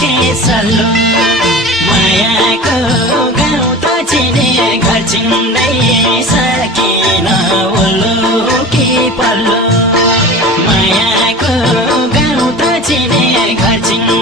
के सल्लो मायाको गाउँ त चिने घर चिन्दै सकिन ओल्लो कि पल्लो मायाको गाउँ त चिने घर चिन्दै